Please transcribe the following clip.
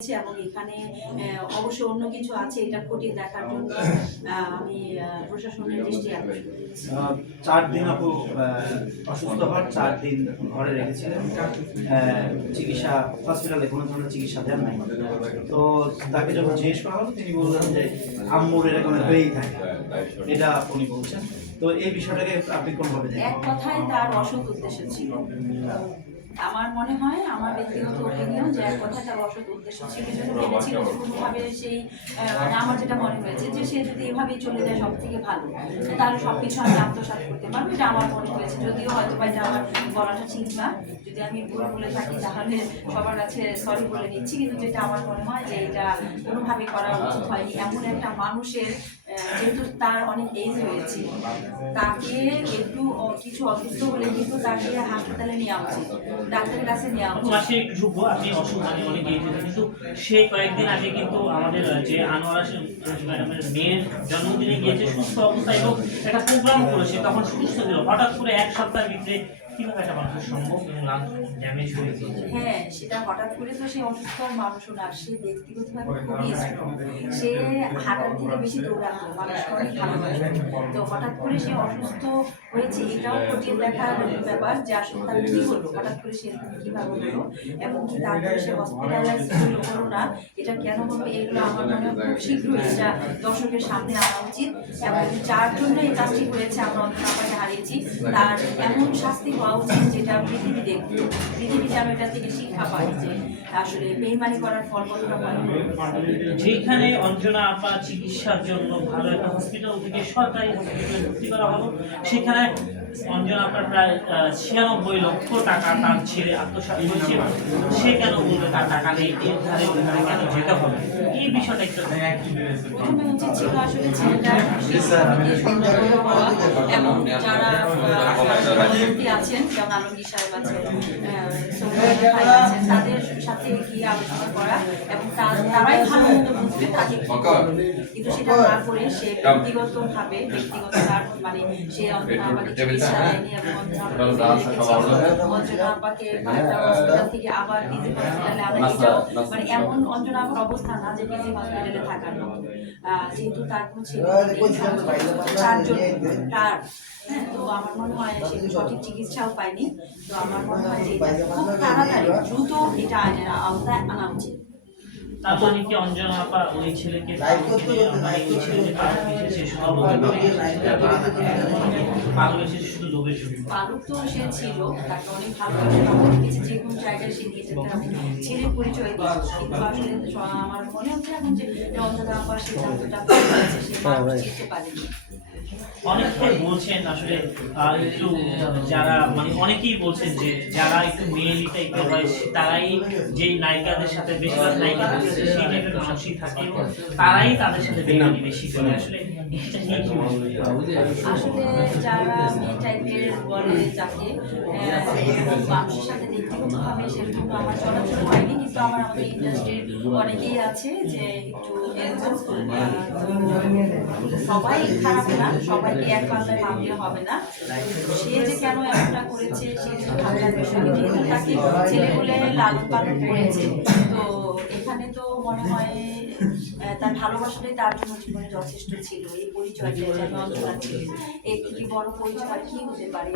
এবং এখানে অবশ্য অন্য কিছু আছে এটা খতিয়ে দেখার জন্য আমি প্রশাসনের দৃষ্টি আকর্ষণ করেছি। 4 দিন আপু অসুস্থ হওয়ার 4 দিন ঘরে রেখেছিলেন। চিকিৎসা হসপিটালে কোনো ধরনের চিকিৎসা দেন নাই। তো তাকে যখন জিজ্ঞেস করা হলো তিনি বললেন যে আম্মুর এরকম হয়েই থাকে, এটা উনি বলছেন। তো এই বিষয়টাকে আপনি কোনভাবে দেখেন? এক কথায় তার অসৎ উদ্দেশ্য ছিল। আমার মনে হয়, আমার ব্যক্তিগত ওপিনিয়ন, যে এক কথায় তার অসৎ উদ্দেশ্য ছিল, যেন ভেবেছিল যে কোনোভাবে সেই মানে আমার যেটা মনে হয়েছে যে সে যদি এভাবেই চলে যায় সব থেকে ভালো, তাহলে সব কিছু আমি আত্মসাৎ করতে পারবো, এটা আমার মনে হয়েছে। যদিও হয়তো বা এটা আমার বলাটা ঠিক না, যদি আমি ভুল বলে থাকি তাহলে সবার কাছে সরি বলে নিচ্ছি, কিন্তু যেটা আমার মনে হয় যে এটা কোনোভাবে করা উচিত হয়নি। এমন একটা মানুষের, যেহেতু তার অনেক এজ হয়েছে, তাকে একটু কিছু অসুস্থ হলে কিন্তু তাকে হাসপাতালে নেওয়া উচিত, ডাক্তারের কাছে নেওয়া উচিত। মাসে একটু ঢুকবো, আপনি অসুখ মানে অনেক কিন্তু সে কয়েকদিন আগে কিন্তু আমাদের যে আনোয়ারা ম্যাডামের মেয়ের জন্মদিনে গিয়েছে সুস্থ অবস্থায় এবং একটা প্রোগ্রাম করেছে, তখন সুস্থ ছিল। হঠাৎ করে এক সপ্তাহের ভিতরে কিভাবে একটা মানুষের সম্ভব এবং লাঞ্চ ড্যামেজ হয়ে গিয়েছে? হ্যাঁ, সেটা হঠাৎ করে তো সে অসুস্থ মানুষও না, সে ব্যক্তিগতভাবে খুবই স্ট্রং। সে হাঁটার থেকে বেশি দৌড়াতো, মানুষকে অনেক ভালোবাসে। তো হঠাৎ করে সে অসুস্থ হয়েছে, এটাও খতিয়ে দেখার ব্যাপার যে আসলে তার কি হলো, হঠাৎ করে সে কিভাবে হলো এবং কি তারপরে সে হসপিটালাইজ হলো না, এটা কেন হলো, এগুলো আমার মনে হয় খুব শীঘ্রই এটা দর্শকের সামনে আনা উচিত। এবং যার জন্য এই কাজটি হয়েছে, আমরা অন্তরাপাকে হারিয়েছি, তার এমন শাস্তি হওয়া উচিত যেটা পৃথিবী দেখবে, পৃথিবী যেন এটা থেকে শিক্ষা পায় যে আসলে বেইমানি করার ফল কতটা ভয়ানক। যেখানে অঞ্জনা আপা চিকিৎসার জন্য ভালো একটা হসপিটাল থেকে সরকারি হসপিটালে ভর্তি করা হলো, সেখানে অঞ্জনা আপার প্রায় 96 লক্ষ টাকা তার ছেলে আত্মসাৎ করেছে। সে কেন বলবে তার টাকা নেই, এর ধারে ওই ধারে কেন যেতে হবে? এই বিষয়টা একটু প্রথমে উচিত ছিল আসলে ছেলেটার সন্দেহ হওয়া এবং যারা ভর্তি আছেন, যেমন আলমগীর সাহেব আছেন, সৌরভ ভাই আছেন, তাদের সাথে গিয়ে আলোচনা করা এবং তারাই ভালো মতো বুঝবে তাকে কি করবে। কিন্তু সেটা না করে সে ব্যক্তিগতভাবে তার মানে সে অঞ্জনা আপাকে চিকিৎসা দেয়নি এবং অঞ্জনা আপাকে একটা হসপিটাল থেকে আবার পিজি হসপিটালে আনা, এটাও মানে এমন অঞ্জনা আপার অবস্থা না যে পিজি হসপিটালে থাকার মতো। যেহেতু তার কোনো ছেলে তার জন্য তার তো আমার মনে হয় সে সঠিক চিকিৎসাও পায়নি। তো আমার মনে হয় যে এটা খুব তাড়াতাড়ি দ্রুত এটা আইনের আওতায় আনা উচিত। তার মানে কি অঞ্জনা আপা ওই ছেলেকে ওই ছেলে যে পালক এসেছে শুধু লোভের জন্য? পালক তো সে ছিল, তাকে অনেক ভালোবাসে, যে কোনো জায়গায় সে নিয়ে যেতে হবে, ছেলের পরিচয় দিয়েছে। কিন্তু আসলে আমার মনে হচ্ছে এখন যে অঞ্জনা আপার সিদ্ধান্তটা সে যেতে পারেনি। অনেকে বলছেন আসলে একটু যারা মানে অনেকেই বলছেন যে যারা একটু মেয়েলি টাইপের হয় তারাই যে নায়িকাদের সাথে, বেশিরভাগ নায়িকাদের সাথে সেই টাইপের মানুষই থাকে এবং তারাই তাদের সাথে বেশি বেশি করে। আসলে এটা নিয়ে কি আসলে যারা মেয়ে টাইপের বলে যাকে মানুষের সাথে ব্যক্তিগতভাবে সেরকম আমার চলাচল হয়নি, কিন্তু আমাদের ইন্ডাস্ট্রির অনেকেই আছে যে একটু সবাই খারাপ না, সবাইকে এক পাল্লায় ভাবলে হবে না। সে যে কেন এমনটা করেছে সে ভাবনার বিষয়, যেহেতু তাকে ছেলে বলে লালন পালন করেছে, তো এখানে তো মনে হয় তার ভালোবাসাটাই তার জন্য জীবনে যথেষ্ট ছিল। এই পরিচয়টা যেন অঞ্জনা ছিল, এর থেকে বড় পরিচয় কি হতে পারে?